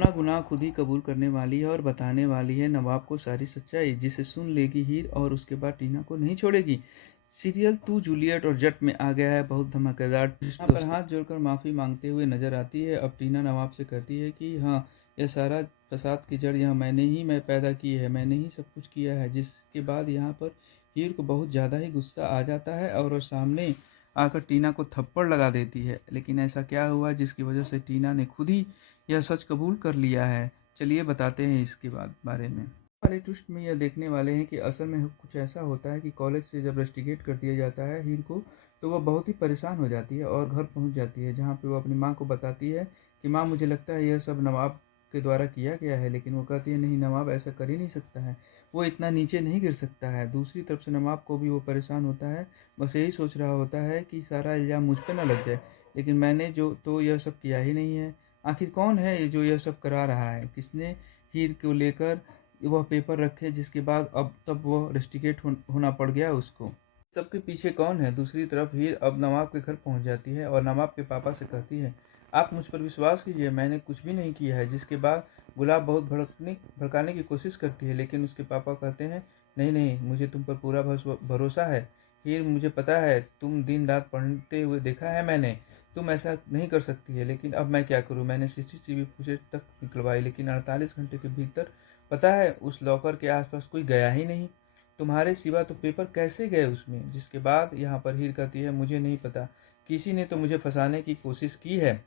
अपना गुनाह खुद ही कबूल करने वाली है और बताने वाली है नवाब को सारी सच्चाई, जिसे सुन लेगी हीर और उसके बाद टीना को नहीं छोड़ेगी। सीरियल तू जूलियट और जट में आ गया है बहुत धमाकेदार ट्विस्ट पर हाथ जोड़कर माफ़ी मांगते हुए नजर आती है। अब टीना नवाब से कहती है कि हाँ, यह सारा फसाद की जड़ यहाँ मैं पैदा की है, मैंने ही सब कुछ किया है। जिसके बाद यहाँ पर हीर को बहुत ज़्यादा ही गुस्सा आ जाता है और वो सामने आकर टीना को थप्पड़ लगा देती है। लेकिन ऐसा क्या हुआ जिसकी वजह से टीना ने खुद ही यह सच कबूल कर लिया है? चलिए बताते हैं इसके बारे में। वाले ट्विस्ट में यह देखने वाले हैं कि असल में कुछ ऐसा होता है कि कॉलेज से जब रस्टिकेट कर दिया जाता है हीर को, तो वह बहुत ही परेशान हो जाती है और घर पहुंच जाती है, जहां पे वो अपनी माँ को बताती है कि माँ, मुझे लगता है यह सब नवाब के द्वारा किया गया है। लेकिन वो कहती है नहीं, नवाब ऐसा कर ही नहीं सकता है, वो इतना नीचे नहीं गिर सकता है। दूसरी तरफ से नवाब को भी वो परेशान होता है, बस यही सोच रहा होता है कि सारा इल्ज़ाम मुझ पे ना लग जाए। लेकिन मैंने जो तो यह सब किया ही नहीं है। आखिर कौन है ये जो यह सब करा रहा है? किसने हीर को लेकर वह पेपर रखे जिसके बाद अब तब वह रस्टिकेट होना पड़ गया उसको? सबके पीछे कौन है? दूसरी तरफ हीर अब नवाब के घर पहुंच जाती है और नवाब के पापा से कहती है, आप मुझ पर विश्वास कीजिए, मैंने कुछ भी नहीं किया है। जिसके बाद गुलाब बहुत भड़काने की कोशिश करती है, लेकिन उसके पापा कहते हैं, नहीं नहीं, मुझे तुम पर पूरा भरोसा है हीर, मुझे पता है, तुम दिन रात पढ़ते हुए देखा है मैंने, तुम ऐसा नहीं कर सकती है। लेकिन अब मैं क्या करूं? मैंने सीसीटीवी फुटेज तक निकलवाई, लेकिन 48 घंटे के भीतर पता है उस लॉकर के आसपास कोई गया ही नहीं, तुम्हारे सिवा तो पेपर कैसे गए उसमें? जिसके बाद यहाँ पर हीर कहती है, मुझे नहीं पता, किसी ने तो मुझे फंसाने की कोशिश की है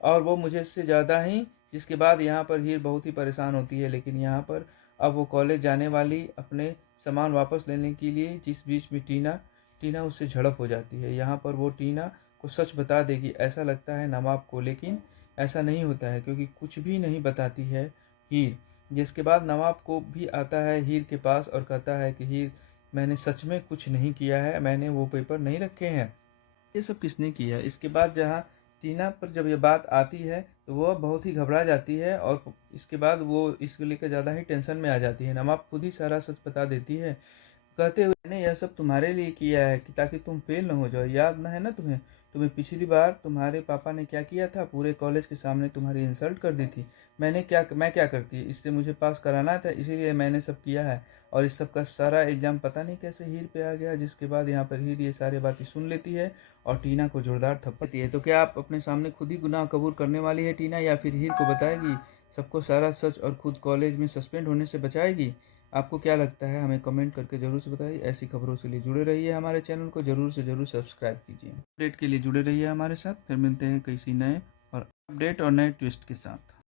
और वो मुझे से ज़्यादा ही। जिसके बाद यहाँ पर हीर बहुत ही परेशान होती है। लेकिन यहाँ पर अब वो कॉलेज जाने वाली अपने सामान वापस लेने के लिए, जिस बीच में टीना टीना उससे झड़प हो जाती है। यहाँ पर वो टीना को सच बता देगी ऐसा लगता है नवाब को, लेकिन ऐसा नहीं होता है क्योंकि कुछ भी नहीं बताती है हीर। जिसके बाद नवाब को भी आता है हीर के पास और कहता है कि हीर, मैंने सच में कुछ नहीं किया है, मैंने वो पेपर नहीं रखे हैं, ये सब किसने किया है? इसके बाद जहाँ टीना पर जब ये बात आती है तो वह बहुत ही घबरा जाती है और इसके बाद वो इसको लेकर ज़्यादा ही टेंशन में आ जाती है। नवाब खुद ही सारा सच बता देती है, कहते हुए, मैंने यह सब तुम्हारे लिए किया है कि ताकि तुम फेल न हो जाओ। याद ना है ना तुम्हें? तुम्हें पिछली बार तुम्हारे पापा ने क्या किया था? पूरे कॉलेज के सामने तुम्हारी इंसल्ट कर दी थी। मैं क्या करती? इससे मुझे पास कराना था, इसीलिए मैंने सब किया है। और इस सब का सारा इल्ज़ाम पता नहीं कैसे हीर पे आ गया। जिसके बाद यहाँ पर हीर ये सारी बातें सुन लेती है और टीना को जोरदार थप्पड़ देती है। तो क्या आप अपने सामने खुद ही गुनाह कबूल करने वाली है टीना, या फिर हीर को बताएगी सबको सारा सच और खुद कॉलेज में सस्पेंड होने से बचाएगी? आपको क्या लगता है? हमें कमेंट करके ज़रूर से बताइए। ऐसी खबरों के लिए जुड़े रहिए, हमारे चैनल को ज़रूर से ज़रूर सब्सक्राइब कीजिए। अपडेट के लिए जुड़े रहिए हमारे साथ। फिर मिलते हैं किसी नए और अपडेट और नए ट्विस्ट के साथ।